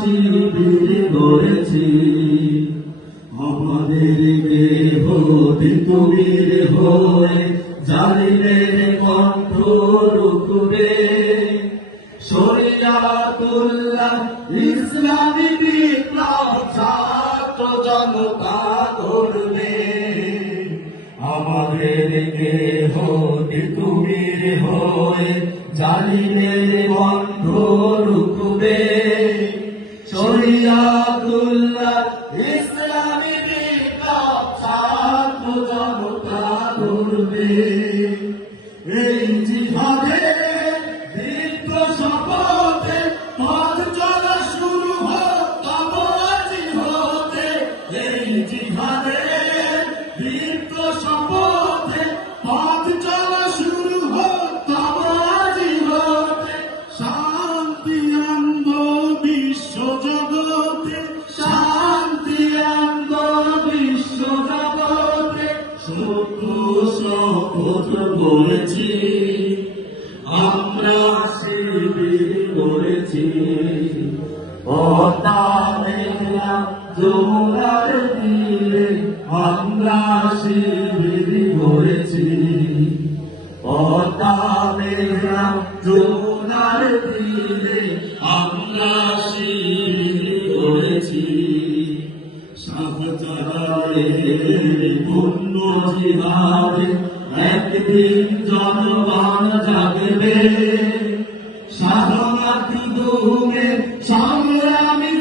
শিবির গড়েছি আমাদেরকে হতে তুমির হয়ে জালিমের কণ্ঠ রুখবে শরিয়াতুল্লাহ ইসলামী বিপ্লব ছাত্র জনতা গড়বে আমাদেরকে হতে তুমির হয়ে জালিমের কণ্ঠ রুখবে শরিয়াতুল্লাহ ইসলামী বিপ্লব ছাত্র জনতা গড়বে এই জিহাদে দীর্ঘ শপথে পথ চলা শুরু হোক তব আজি হতে এই জিহাদে দীর্ঘ শপথে পথ চলা শুরু হোক তব আজি হতে শান্তি আনব বিশ্ব জগতে শান্তি আনব বিশ্ব জগতে সত্য শপথ করেছি আমরা শিবির করেছি পদ্মা মেঘনা যমুনার তীরে আমরা শিবির করেছি পদ্মা মেঘনা যমুনার তীরে আমরা শিবির করেছি শাহজালালের পুণ্য জিহাদে একদিন জনগণ জাগবে সাধনার্থী দুঃখে সংগ্রামী